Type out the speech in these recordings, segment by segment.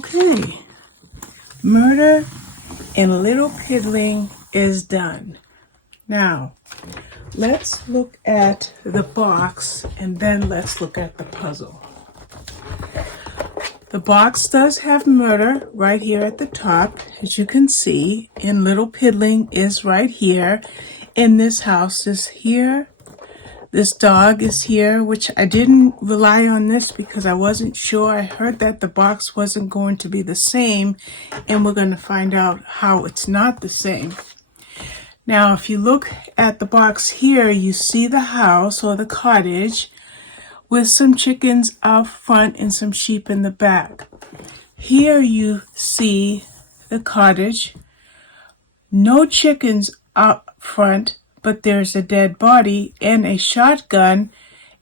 Okay, Murder in Little Piddling is done. Now, let's look at the box and then let's look at the puzzle. The box does have murder right here at the top, as you can see, and Little Piddling is right here, and this house is here. This dog is here, which I didn't rely on this because I wasn't sure. I heard that the box wasn't going to be the same, and we're going to find out how it's not the same. Now, if you look at the box here, you see the house or the cottage with some chickens out front and some sheep in the back. Here you see the cottage, no chickens out front, but there's a dead body and a shotgun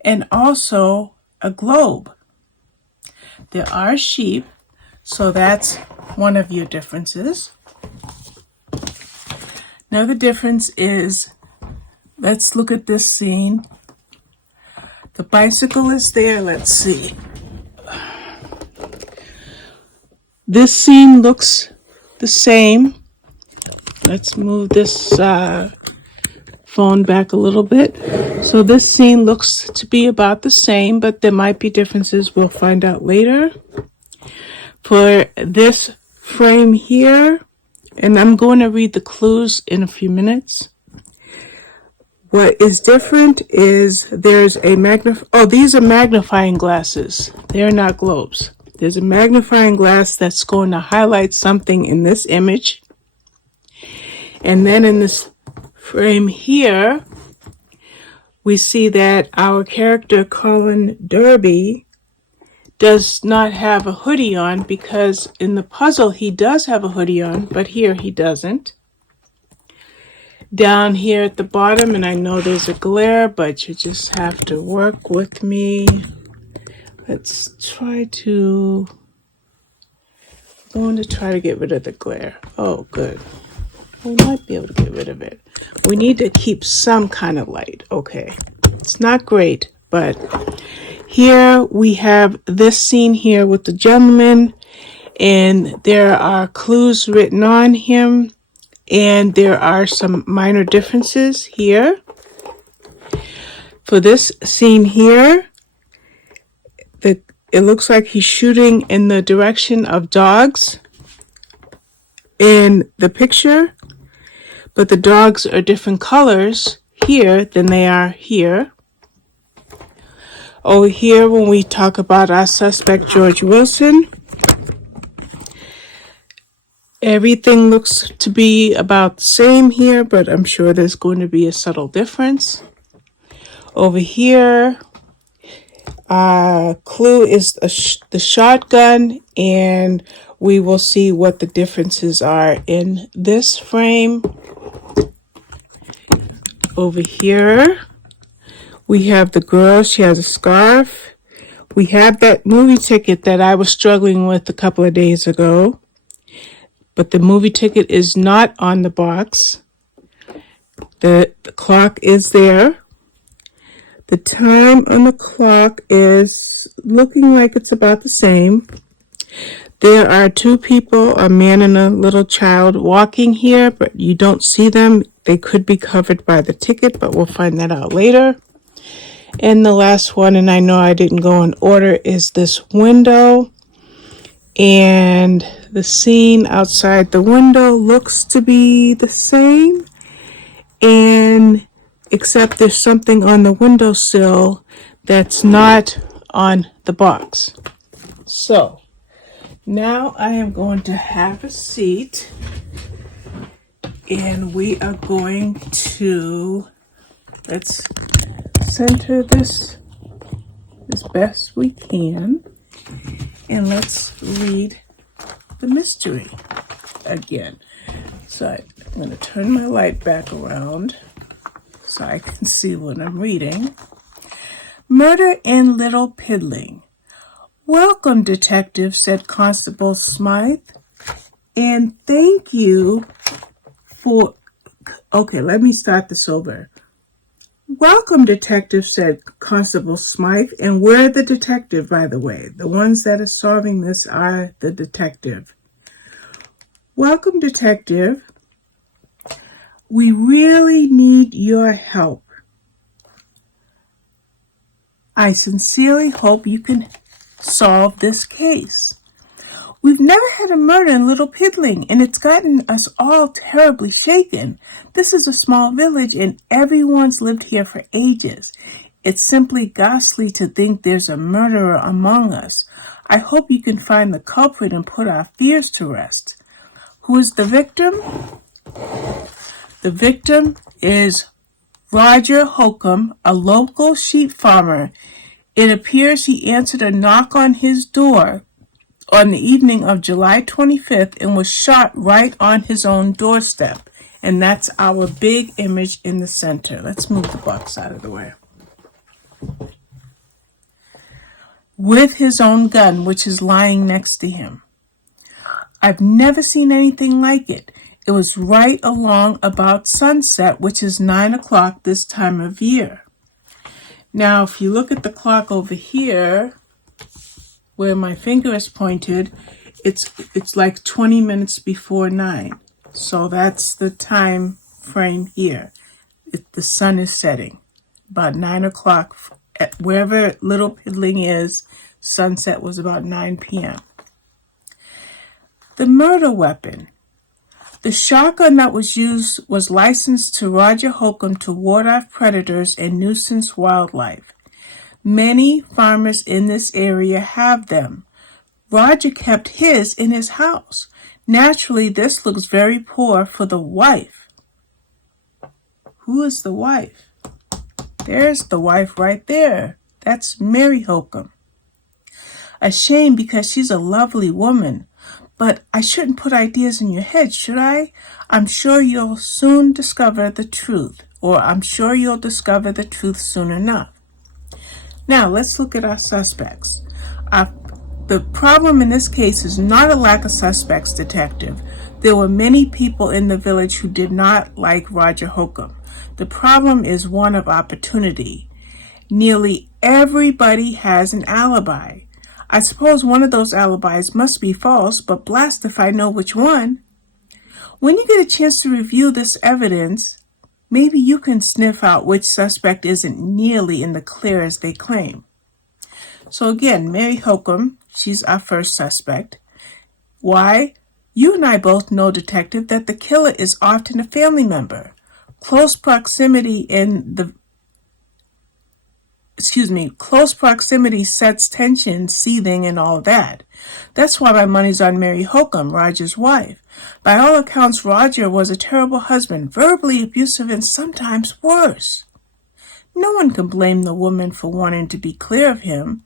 and also a globe. There are sheep, so that's one of your differences. Another difference is, let's look at this scene. The bicycle is there. Let's see. This scene looks the same. Let's move this phone back a little bit. So this scene looks to be about the same, but there might be differences. We'll find out later. For this frame here, and I'm going to read the clues in a few minutes. What is different is there's a these are magnifying glasses. They're not globes. There's a magnifying glass that's going to highlight something in this image. And then in this frame here, we see that our character Colin Derby does not have a hoodie on, because in the puzzle he does have a hoodie on, but here he doesn't. Down here at the bottom, and I know there's a glare, but you just have to work with me. Let's try to, I'm going to try to get rid of the glare. Oh, good. We might be able to get rid of it. We need to keep some kind of light. Okay. It's not great, but here we have this scene here with the gentleman, and there are clues written on him, and there are some minor differences here. For this scene here, it looks like he's shooting in the direction of dogs in the picture, but the dogs are different colors here than they are here. Over here, when we talk about our suspect, George Wilson, everything looks to be about the same here, but I'm sure there's going to be a subtle difference. Over here, clue is the shotgun, and we will see what the differences are in this frame. Over here, we have the girl. She has a scarf. We have that movie ticket that I was struggling with a couple of days ago, but the movie ticket is not on the box. The clock is there. The time on the clock is looking like it's about the same. There are two people, a man and a little child, walking here, but you don't see them. They could be covered by the ticket, but we'll find that out later. And the last one, and I know I didn't go in order, is this window. And the scene outside the window looks to be the same, and except there's something on the windowsill that's not on the box. So now I am going to have a seat, and we are going to, let's center this as best we can, and let's read the mystery again. So I'm going to turn my light back around so I can see what I'm reading. Murder in Little Piddling. Welcome, Detective, said Constable Smythe. And thank you for... Okay, let me start this over. Welcome, detective, said Constable Smythe. And we're the detective, by the way. The ones that are solving this are the detective. Welcome, detective. We really need your help. I sincerely hope you can solve this case. We've never had a murder in Little Piddling, and it's gotten us all terribly shaken. This is a small village, and everyone's lived here for ages. It's simply ghastly to think there's a murderer among us. I hope you can find the culprit and put our fears to rest. Who is the victim? The victim is Roger Holcomb, a local sheep farmer. It appears he answered a knock on his door on the evening of July 25th and was shot right on his own doorstep. And that's our big image in the center. Let's move the box out of the way. With his own gun, which is lying next to him. I've never seen anything like it. It was right along about sunset, which is 9 o'clock this time of year. Now, if you look at the clock over here, where my finger is pointed, it's like 20 minutes before 9. So that's the time frame here. The sun is setting. About 9 o'clock, wherever Little Piddling is, sunset was about 9 p.m. The murder weapon. The shotgun that was used was licensed to Roger Holcomb to ward off predators and nuisance wildlife. Many farmers in this area have them. Roger kept his in his house. Naturally, this looks very poor for the wife. Who is the wife? There's the wife right there. That's Mary Holcomb. A shame because she's a lovely woman. But I shouldn't put ideas in your head, should I? I'm sure you'll soon discover the truth. Or I'm sure you'll discover the truth soon enough. Now, let's look at our suspects. The problem in this case is not a lack of suspects, detective. There were many people in the village who did not like Roger Holcomb. The problem is one of opportunity. Nearly everybody has an alibi. I suppose one of those alibis must be false, but blast if I know which one. When you get a chance to review this evidence, maybe you can sniff out which suspect isn't nearly in the clear as they claim. So again, Mary Holcomb, she's our first suspect. Why? You and I both know, detective, that the killer is often a family member. Close proximity sets tension, seething, and all that. That's why my money's on Mary Holcomb, Roger's wife. By all accounts, Roger was a terrible husband, verbally abusive and sometimes worse. No one can blame the woman for wanting to be clear of him,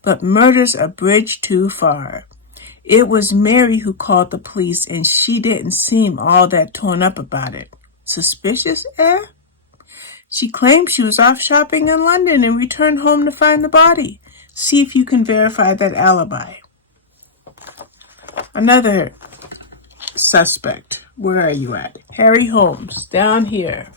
but murder's a bridge too far. It was Mary who called the police, and she didn't seem all that torn up about it. Suspicious, eh? She claimed she was off shopping in London and returned home to find the body. See if you can verify that alibi. Another suspect. Where are you at? Harry Holmes, down here.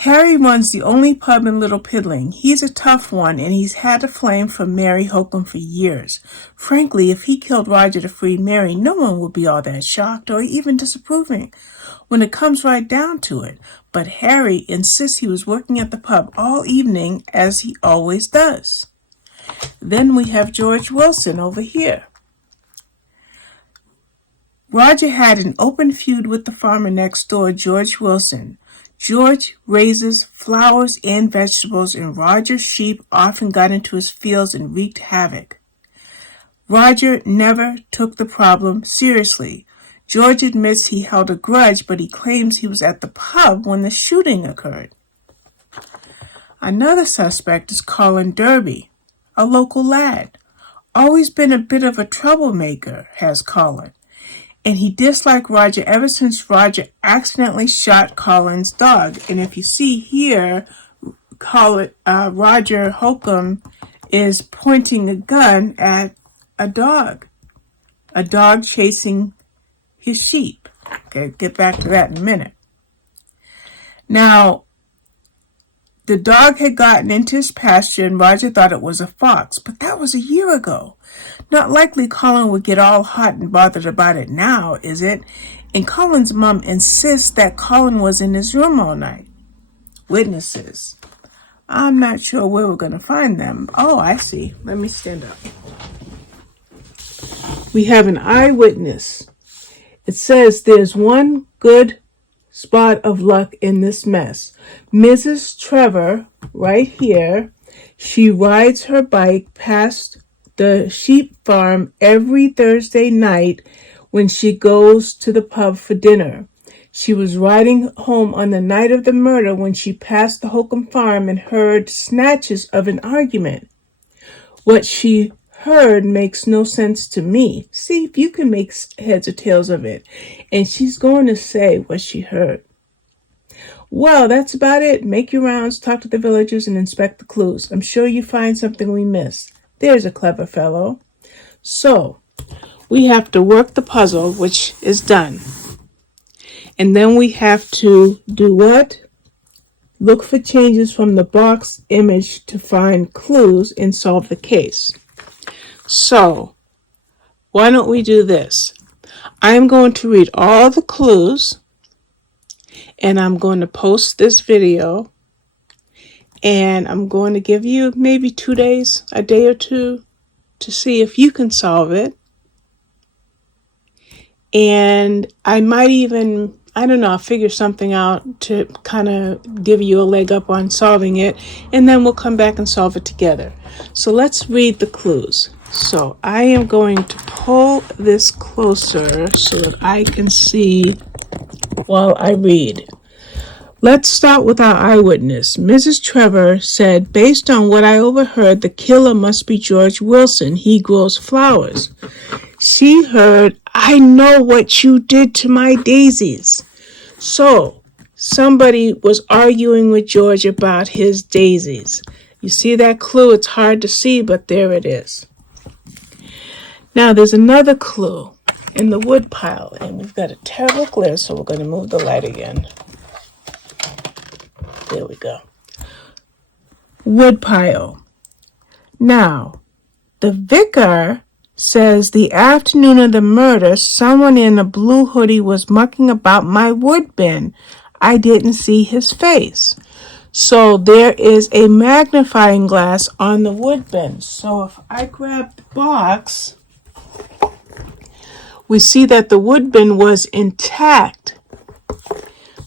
Harry runs the only pub in Little Piddling. He's a tough one, and he's had a flame for Mary Holcomb for years. Frankly, if he killed Roger to free Mary, no one would be all that shocked or even disapproving when it comes right down to it. But Harry insists he was working at the pub all evening, as he always does. Then we have George Wilson over here. Roger had an open feud with the farmer next door, George Wilson. George raises flowers and vegetables, and Roger's sheep often got into his fields and wreaked havoc. Roger never took the problem seriously. George admits he held a grudge, but he claims he was at the pub when the shooting occurred. Another suspect is Colin Derby, a local lad. Always been a bit of a troublemaker, has Colin. And he disliked Roger ever since Roger accidentally shot Colin's dog. And if you see here, Roger Holcomb is pointing a gun at a dog chasing his sheep. Okay, get back to that in a minute. Now, The dog had gotten into his pasture and Roger thought it was a fox, but that was a year ago. Not likely Colin would get all hot and bothered about it now, is it? And Colin's mom insists that Colin was in his room all night. Witnesses. I'm not sure where we're going to find them. Oh, I see. Let me stand up. We have an eyewitness. It says there's one good spot of luck in this mess. Mrs. Trevor, right here, she rides her bike past the sheep farm every Thursday night when she goes to the pub for dinner. She was riding home on the night of the murder when she passed the Holcomb farm and heard snatches of an argument. What she heard makes no sense to me. See if you can make heads or tails of it. And she's going to say what she heard. Well, that's about it. Make your rounds, talk to the villagers, and inspect the clues. I'm sure you find something we missed. There's a clever fellow. So, we have to work the puzzle, which is done. And then we have to do what? Look for changes from the box image to find clues and solve the case. So, why don't we do this? I'm going to read all the clues, and I'm going to post this video, and I'm going to give you maybe 2 days, a day or two, to see if you can solve it. And I might even, I don't know, I'll figure something out to kind of give you a leg up on solving it, and then we'll come back and solve it together. So let's read the clues. So I am going to pull this closer so that I can see while I read. Let's start with our eyewitness. Mrs. Trevor said, based on what I overheard, the killer must be George Wilson. He grows flowers. She heard, I know what you did to my daisies. So, somebody was arguing with George about his daisies. You see that clue? It's hard to see, but there it is. Now, there's another clue in the wood pile, and we've got a terrible glare, so we're going to move the light again. There we go. Wood pile. Now, the vicar says the afternoon of the murder, someone in a blue hoodie was mucking about my wood bin. I didn't see his face. So there is a magnifying glass on the wood bin. So if I grab the box, we see that the wood bin was intact,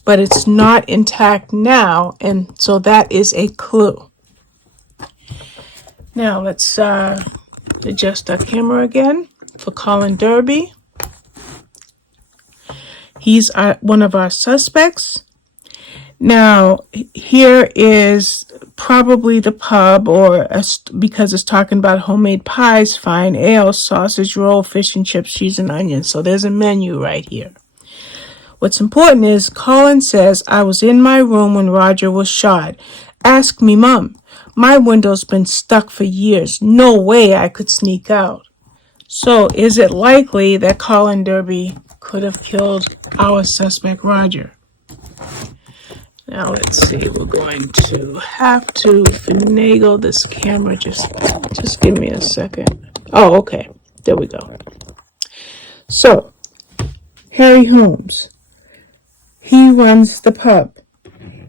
but it's not intact now, and so that is a clue. Now let's adjust our camera again for Colin Derby. He's one of our suspects. Now, here is probably the pub, or because it's talking about homemade pies, fine ale, sausage roll, fish and chips, cheese and onions. So there's a menu right here. What's important is Colin says, I was in my room when Roger was shot. Ask me, Mom. My window's been stuck for years. No way I could sneak out. So is it likely that Colin Derby could have killed our suspect, Roger? Now let's see. We're going to have to finagle this camera. Just give me a second. Oh, okay. There we go. So, Harry Holmes. He runs the pub.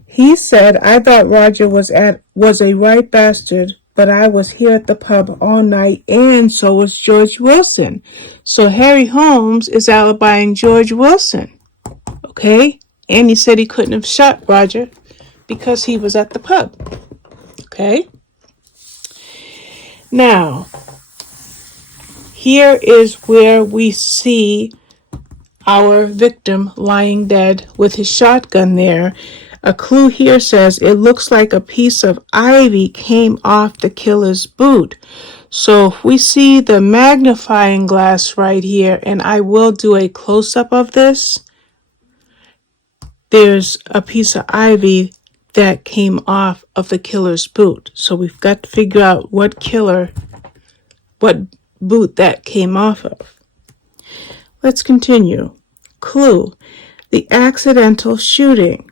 He said, I thought Roger was a right bastard, but I was here at the pub all night, and so was George Wilson. So Harry Holmes is alibying George Wilson. Okay? And he said he couldn't have shot Roger because he was at the pub. Okay? Now, here is where we see our victim lying dead with his shotgun there. A clue here says it looks like a piece of ivy came off the killer's boot. So if we see the magnifying glass right here, and I will do a close-up of this, there's a piece of ivy that came off of the killer's boot. So we've got to figure out what boot that came off of. Let's continue. Clue, the accidental shooting.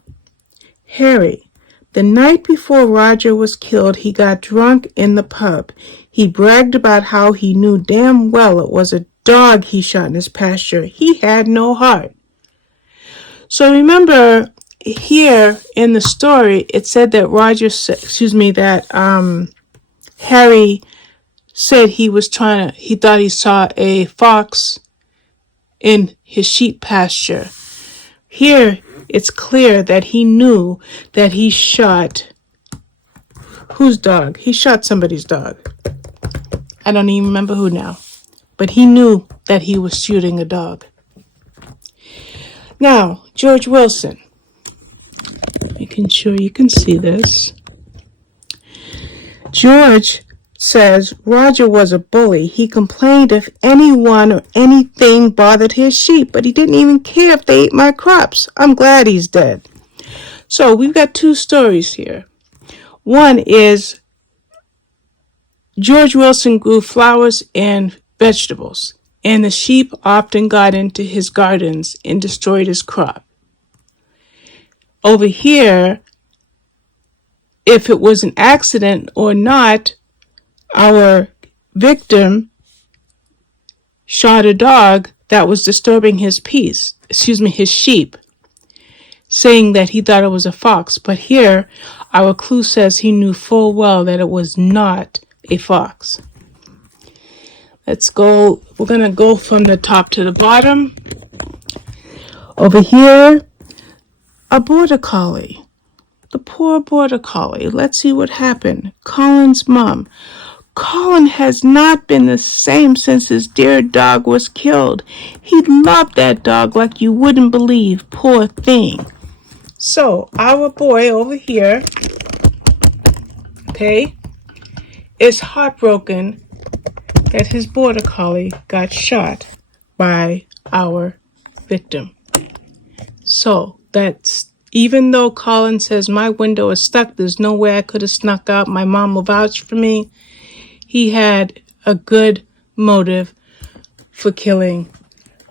Harry, The night before Roger was killed, he got drunk in the pub. He bragged about how he knew damn well it was a dog he shot in his pasture. He had no heart. So remember, here in the story, it said that Harry said he thought he saw a fox in his sheep pasture. Here, it's clear that he knew that he shot whose dog? He shot somebody's dog. I don't even remember who now. But he knew that he was shooting a dog. Now, George Wilson. Making sure you can see this. George says Roger was a bully. He complained if anyone or anything bothered his sheep, but he didn't even care if they ate my crops. I'm glad he's dead. So we've got two stories here. One is George Wilson grew flowers and vegetables, and the sheep often got into his gardens and destroyed his crop. Over here, if it was an accident or not, our victim shot a dog that was disturbing his sheep, saying that he thought it was a fox. But here, our clue says he knew full well that it was not a fox. Let's go. We're going to go from the top to the bottom. Over here, a border collie. The poor border collie. Let's see what happened. Colin's mom. Colin has not been the same since his dear dog was killed. He loved that dog like you wouldn't believe. Poor thing. So, our boy over here, is heartbroken that his border collie got shot by our victim. So, that's even though Colin says my window is stuck, there's no way I could have snuck out, my mom will vouch for me, he had a good motive for killing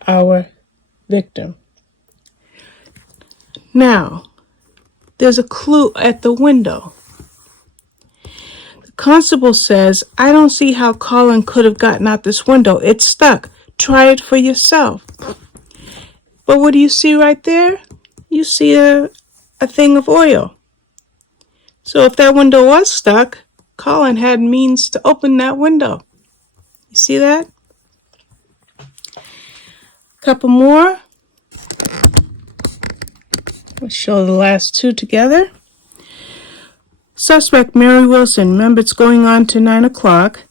our victim. Now, there's a clue at the window. The constable says, I don't see how Colin could have gotten out this window. It's stuck. Try it for yourself. But what do you see right there? You see a thing of oil. So if that window was stuck, Colin had means to open that window. You see that? Couple more. Let's show the last two together. Suspect Mary Wilson. Remember, it's going on to 9 o'clock.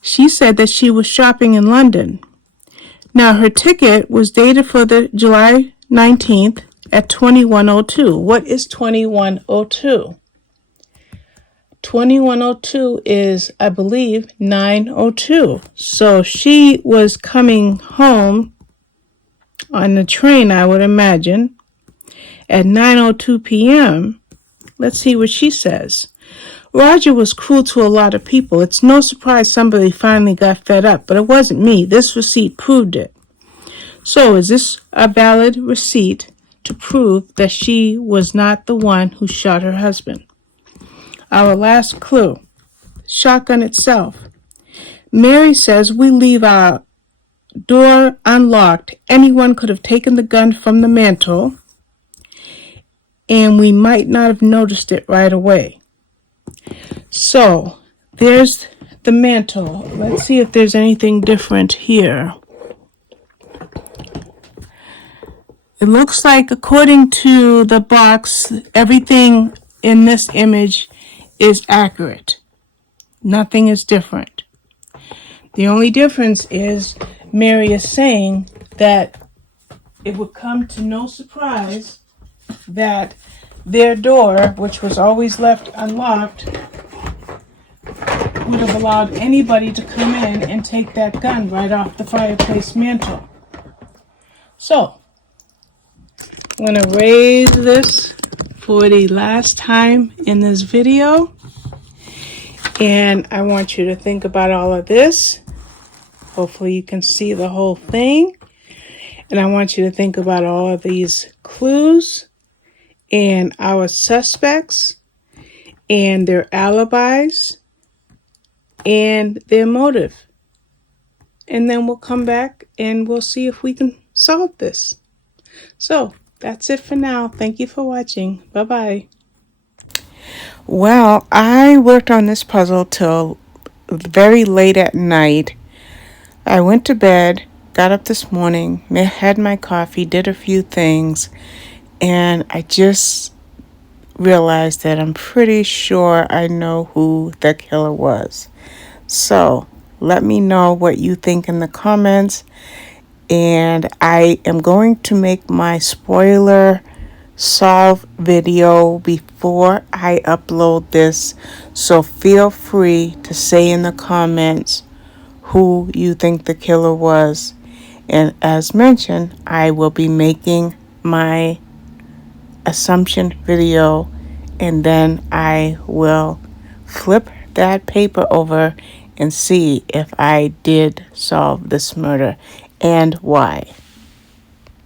She said that she was shopping in London. Now, her ticket was dated for the July 19th at 21:02. What is 21:02? 21:02 is, I believe, 9:02. So she was coming home on the train, I would imagine, at 9:02 p.m. Let's see what she says. Roger was cruel to a lot of people. It's no surprise somebody finally got fed up, but it wasn't me. This receipt proved it. So is this a valid receipt to prove that she was not the one who shot her husband? Our last clue, shotgun itself. Mary says we leave our door unlocked. Anyone could have taken the gun from the mantel, and we might not have noticed it right away. So, there's the mantle. Let's see if there's anything different here. It looks like, according to the box, everything in this image is accurate. Nothing is different. The only difference is Mary is saying that it would come to no surprise that their door, which was always left unlocked, would have allowed anybody to come in and take that gun right off the fireplace mantle. So, I'm going to raise this for the last time in this video. And I want you to think about all of this. Hopefully you can see the whole thing. And I want you to think about all of these clues and our suspects and their alibis and their motive. And then we'll come back and we'll see if we can solve this. So that's it for now. Thank you for watching. Bye-bye. Well, I worked on this puzzle till very late at night. I went to bed, got up this morning, had my coffee, did a few things, and I just realized that I'm pretty sure I know who the killer was. So let me know what you think in the comments. And I am going to make my spoiler solve video before I upload this. So feel free to say in the comments who you think the killer was. And as mentioned, I will be making my assumption video, and then I will flip that paper over and see if I did solve this murder and why.